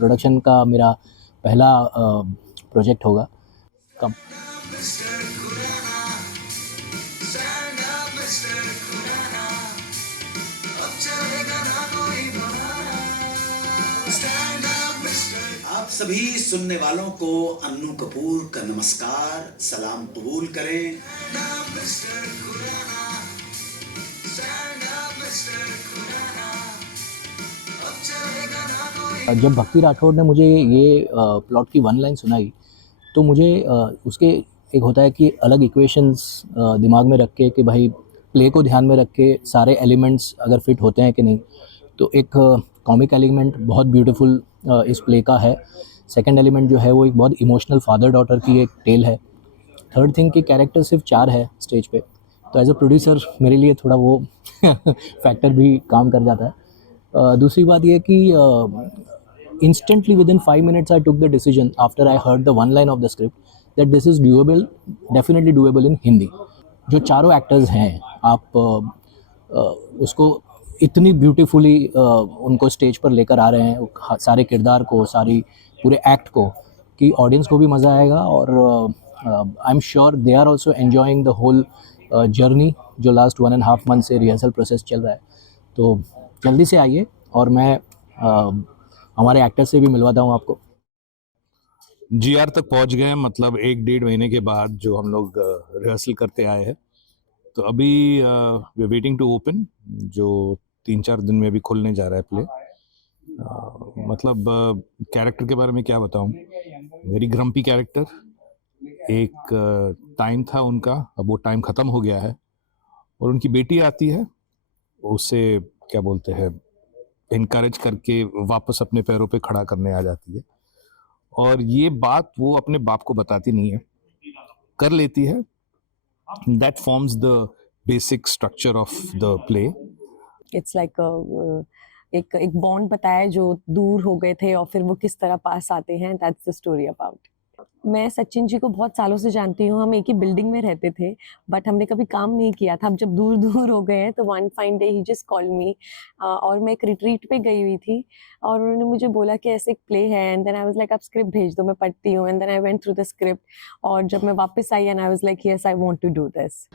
Production का मेरा पहला प्रोजेक्ट होगा। कम आप सभी सुनने वालों को अन्नू कपूर का नमस्कार, सलाम कबूल करें। जब भक्ति राठौड़ ने मुझे ये प्लॉट की वन लाइन सुनाई, तो मुझे उसके एक होता है कि अलग इक्वेशंस दिमाग में रख के कि भाई प्ले को ध्यान में रख के सारे एलिमेंट्स अगर फिट होते हैं कि नहीं। तो एक कॉमिक एलिमेंट बहुत ब्यूटीफुल इस प्ले का है। सेकंड एलिमेंट जो है वो एक बहुत इमोशनल फादर डॉटर की एक टेल है। थर्ड थिंग कि कैरेक्टर सिर्फ 4 है स्टेज पे, तो एज अ प्रोड्यूसर मेरे लिए थोड़ा वो फैक्टर भी काम कर जाता है। दूसरी बात ये कि instantly within 5 minutes I took the decision after I heard the one line of the script that this is doable, definitely doable in Hindi। जो चारों एक्टर्स हैं आप उसको इतनी ब्यूटीफुली उनको स्टेज पर लेकर आ रहे हैं, सारे किरदार को, सारी पूरे एक्ट को, कि ऑडियंस को भी मज़ा आएगा। और I am sure they are also enjoying the whole journey जो लास्ट 1.5 मंथ से रिहर्सल प्रोसेस चल रहा है। तो जल्दी से आइए और मैं हमारे एक्टर से भी मिलवाता हूँ आपको। जीआर तक पहुंच गए, मतलब 1-1.5 महीने के बाद जो हम लोग रिहर्सल करते आए हैं। तो अभी वी वेटिंग टू ओपन, जो 3-4 दिन में अभी खुलने जा रहा है प्ले। मतलब कैरेक्टर के बारे में क्या बताऊं, वेरी ग्रम्पी कैरेक्टर। एक टाइम था उनका, अब वो टाइम ख़त्म हो गया है, और उनकी बेटी आती है, उसे क्या बोलते हैं, इनकरेज करके वापस अपने पैरों पे खड़ा करने आ जाती है। और ये बात वो अपने बाप को बताती नहीं है, कर लेती है। That forms the basic structure of the play. It's like एक बॉन्ड बताया जो दूर हो गए थे और फिर वो किस तरह पास आते हैं। That's the story about. मैं सचिन जी को बहुत सालों से जानती हूँ, हम एक ही बिल्डिंग में रहते थे, बट हमने कभी काम नहीं किया था। अब जब दूर दूर हो गए हैं तो वन फाइन डे ही जस्ट कॉल्ड मी, और मैं एक रिट्रीट पे गई हुई थी और उन्होंने मुझे बोला कि ऐसे एक प्ले है, and then I was like आप स्क्रिप्ट भेज दो, मैं पढ़ती हूँ। And then I went through the script, और जब मैं वापस आई and I was like yes I want to do this.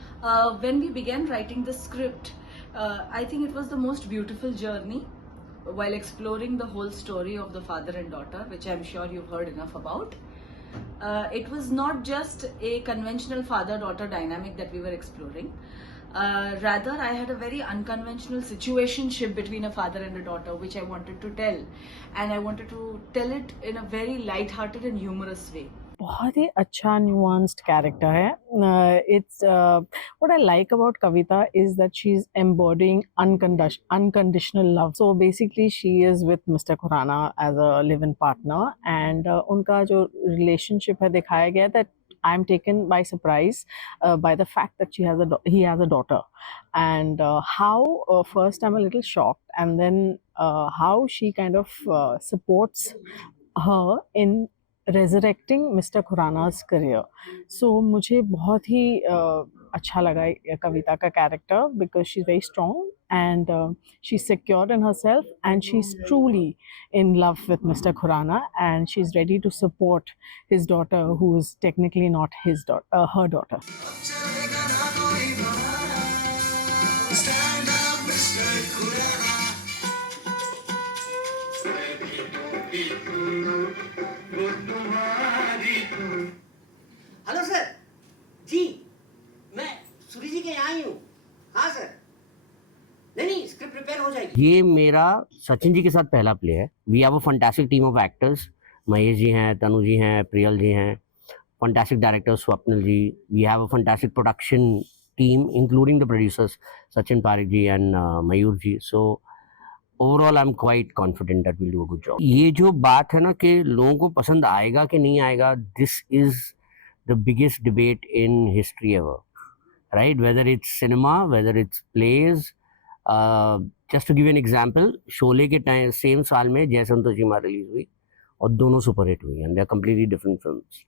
When we began writing the script, I think it was the most beautiful journey while exploring the whole story of the father and daughter, which I'm sure you've heard enough about. It was not just a conventional father-daughter dynamic that we were exploring. Rather, I had a very unconventional situationship between a father and a daughter, which I wanted to tell. And I wanted to tell it in a very light-hearted and humorous way. बहुत ही अच्छा nuanced character है। It's what I like about Kavita is that she is embodying unconditional love. So basically she is with mister Khurana as a live in partner, and उनका जो relationship है दिखाया गया that I am taken by surprise by the fact that he has a daughter, and how first I'm a little shocked, and then how she kind of supports her in resurrecting Mr. Khurana's career. So मुझे बहुत ही अच्छा लगा ये कविता का character, because she's very strong and she's secure in herself, and she's truly in love with Mr. Khurana, and she's ready to support his daughter, who is technically not his daughter, her daughter. Hello sir ji, मैं सूरी जी के यहाँ ही हूँ। हाँ sir, नहीं script prepare हो जाएगी। ये मेरा सचिन जी के साथ पहला प्ले है। We have a fantastic team of actors. Mahesh ji हैं, तनु जी हैं, प्रियल जी हैं, fantastic director Swapnil ji. We have a fantastic production team including the producers Sachin Pareek ji and Mayur ji. So overall I am quite confident that will do a good job. ये जो बात है ना कि लोगों को पसंद आएगा कि नहीं आएगा, this is the biggest debate in history ever, right? Whether it's cinema, whether it's plays. Just to give an example, Sholay के टाइम सेम साल में जय संतोषी रिलीज हुई और दोनों सुपरहिट हुई, and they are completely different films.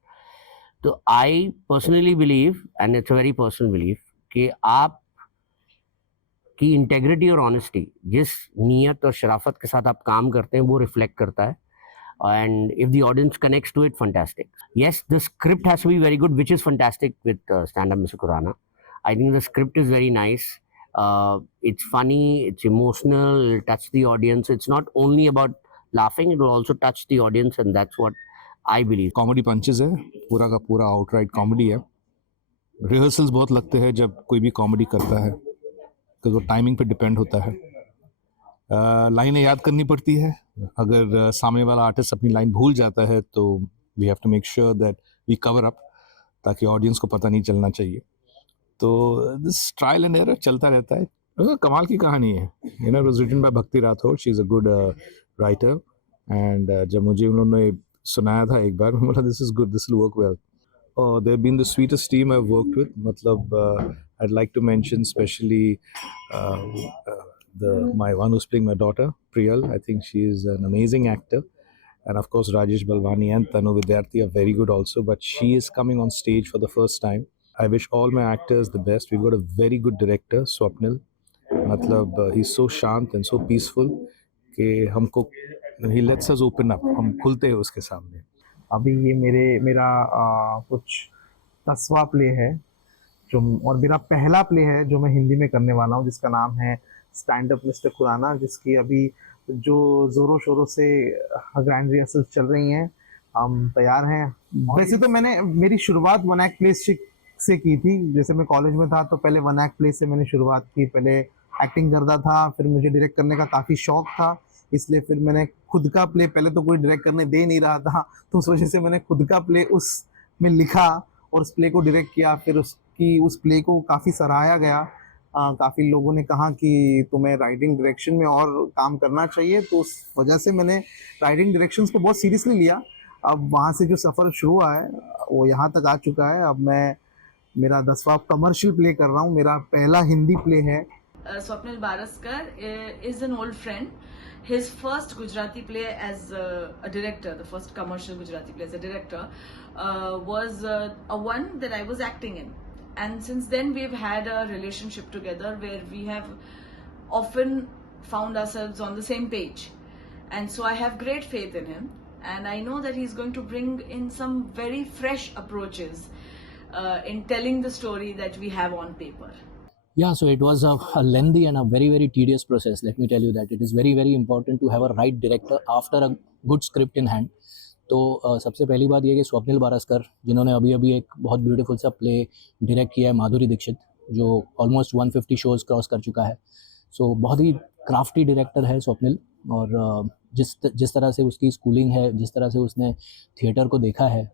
तो I personally believe, and it's a very personal believe, कि आप की इंटेग्रिटी और ऑनेस्टी, जिस नीयत और शराफत के साथ आप काम करते हैं, वो रिफ्लेक्ट करता है and if the audience connects to it, fantastic. Yes, the script has to be very good, which is fantastic with stand up Mr. Khurana. I think the script is very nice. It's funny, it's emotional, it'll touch the audience. It's not only about laughing, it will also touch the audience, and that's what I believe. Comedy punches है, पूरा का पूरा outright comedy है. Rehearsals बहुत लगते हैं जब कोई भी कॉमेडी करता है, तो वो टाइमिंग पे डिपेंड होता है. लाइनें याद करनी पड़ती है. अगर सामने वाला आर्टिस्ट अपनी लाइन भूल जाता है तो we have to make sure that we cover up, ताकि ऑडियंस को पता नहीं चलना चाहिए. तो दिस ट्रायल एंड एरर चलता रहता है. कमाल की कहानी है. You know, it was written by Bhakti Rathore. She is a good writer. And जब मुझे उन्होंने सुनाया था एक बार, मैं बोला this is good, this will work well. Oh, they've been the sweetest team I've worked with. Matlab, I'd like to mention especially my one who's playing my daughter, Priyal. I think she is an amazing actor. And of course, Rajesh Balwani and Tanu Vidyarthi are very good also. But she is coming on stage for the first time. I wish all my actors the best. We've got a very good director, Swapnil. Matlab, he's so shant and so peaceful कि हमको he lets us open up. हम खुलते हैं उसके सामने. अभी ये मेरा कुछ 10वां प्ले है जो, और मेरा पहला प्ले है जो मैं हिंदी में करने वाला हूँ, जिसका नाम है स्टैंड अप मिस्टर खुराना, जिसकी अभी जो ज़ोरों शोरों से ग्रैंड रिहर्सल्स चल रही हैं. हम तैयार हैं. वैसे तो मैंने मेरी शुरुआत वन एक्ट प्ले से की थी. जैसे मैं कॉलेज में था तो पहले वन एक्ट प्ले से मैंने शुरुआत की. पहले एक्टिंग करता था, फिर मुझे डायरेक्ट करने का काफ़ी शौक था, इसलिए फिर मैंने खुद का प्ले, पहले तो कोई डायरेक्ट करने दे नहीं रहा था, तो उस वजह से मैंने खुद का प्ले उसमें लिखा और उस प्ले को डायरेक्ट किया. फिर उस प्ले को काफ़ी सराहाया गया. काफ़ी लोगों ने कहा कि तुम्हें राइटिंग डायरेक्शन में और काम करना चाहिए, तो उस वजह से मैंने राइटिंग डायरेक्शंस को बहुत सीरियसली लिया. अब वहाँ से जो सफ़र शुरू हुआ है वो यहाँ तक आ चुका है. अब मैं मेरा 10वां कमर्शियल प्ले कर रहा हूँ. मेरा पहला हिंदी प्ले है. Swapnil Baraskar is an old friend. His first Gujarati play as a director, the first commercial Gujarati play as a director, was a one that I was acting in. And since then we've had a relationship together where we have often found ourselves on the same page. And so I have great faith in him. And I know that he's going to bring in some very fresh approaches in telling the story that we have on paper. Yeah, so it was a lengthy and a very, very tedious process. Let me tell you that it is very, very important to have a right director after a good script in hand. तो सबसे पहली बात ये कि स्वप्निल बारस्कर, जिन्होंने अभी अभी एक बहुत ब्यूटीफुल सा प्ले डायरेक्ट किया है, माधुरी दीक्षित, जो ऑलमोस्ट 150 शोज़ क्रॉस कर चुका है. सो बहुत ही क्राफ्टी डायरेक्टर है स्वप्निल. और जिस तरह से उसकी स्कूलिंग है, जिस तरह से उसने थिएटर को देखा है,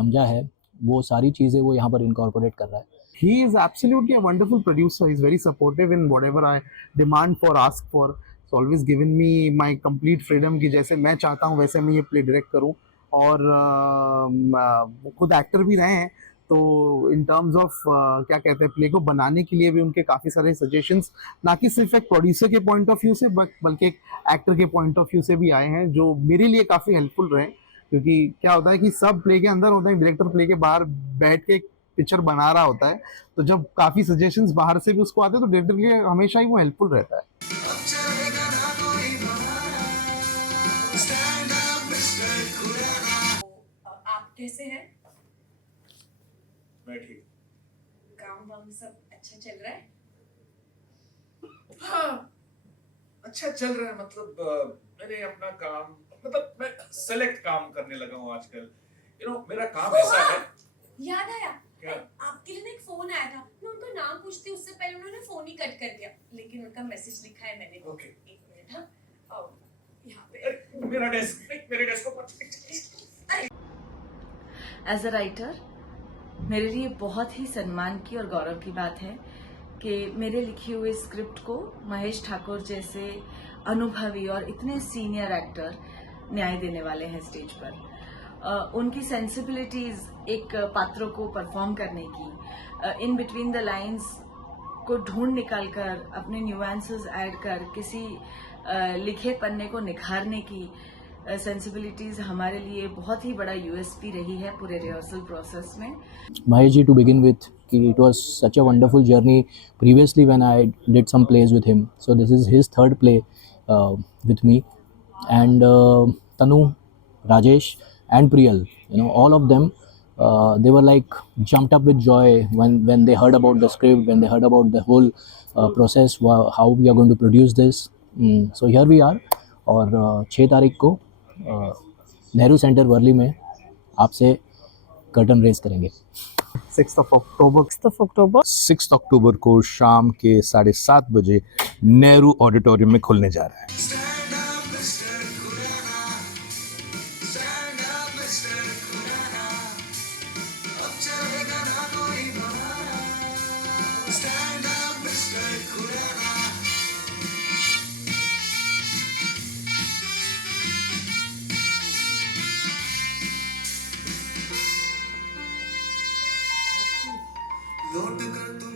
समझा है, वो सारी चीज़ें वो यहाँ पर इनकॉर्पोरेट कर रहा है. He is absolutely a wonderful producer. He's very supportive in whatever I demand for, ask for. He's always given me my complete freedom कि जैसे मैं चाहता हूँ वैसे मैं ये प्ले डायरेक्ट करूँ. और खुद एक्टर भी रहे हैं, तो इन टर्म्स ऑफ क्या कहते हैं, प्ले को बनाने के लिए भी उनके काफ़ी सारे सजेशंस, ना कि सिर्फ एक प्रोड्यूसर के पॉइंट ऑफ व्यू से बल्कि एक एक्टर के पॉइंट ऑफ व्यू से भी आए हैं, जो मेरे लिए काफ़ी हेल्पफुल रहे. क्योंकि क्या होता है कि सब प्ले के अंदर होते हैं, डायरेक्टर प्ले के बाहर बैठ के पिक्चर बना रहा होता है, तो जब काफ़ी सजेशंस बाहर से भी उसको आते हैं तो डायरेक्टर के लिए हमेशा ही वो हेल्पफुल रहता है. आप कैसे हैं? मैं ठीक. काम वाम सब अच्छा चल रहा है? हाँ, अच्छा चल रहा है. मतलब मैंने अपना काम, मतलब मैं सेलेक्ट काम करने लगा हूँ आजकल. यू नो, मेरा काम ऐसा है. याद आया, क्या? आपके लिए ना एक फोन आया था. मैं उनका नाम पूछती, उससे पहले उन्होंने फोन ही कट कर दिया, लेकिन उनका मैसेज लिखा है मैंने. ओके. एक मिनट. हाँ, यहाँ पे मेरा डेस्क को एज अ राइटर मेरे लिए बहुत ही सम्मान की और गौरव की बात है कि मेरे लिखे हुए स्क्रिप्ट को महेश ठाकुर जैसे अनुभवी और इतने सीनियर एक्टर न्याय देने वाले हैं स्टेज पर. उनकी सेंसिबिलिटीज एक पात्रों को परफॉर्म करने की, इन बिटवीन द लाइंस को ढूंढ निकाल कर अपने न्यूएंसेस ऐड कर किसी लिखे पन्ने को निखारने की सेंसिबिलिटीज हमारे लिए बहुत ही बड़ा यूएसपी रही है पूरे रिहर्सल प्रोसेस में. Mahesh ji, to begin with, it was such a wonderful journey previously when I did some plays with him. So this is his third play with me. And Tanu, Rajesh and Priyal, all of them, they were like jumped up with joy when they heard about the script, when they heard about the whole process, how we are going to produce this. So here we are, और 6 तारीख को Nehru centre Worli में आपसे curtain race करेंगे. 6th of October. 6th of October. 6 अक्टूबर को शाम के 7:30 बजे नेहरू ऑडिटोरियम में खुलने जा रहा है. Stand up, Mr. Khurana. Stand up, Mr. Khurana. अब चलेगा ना कोई बहाना. Stand up, Mr. Khurana. लौट कर तुम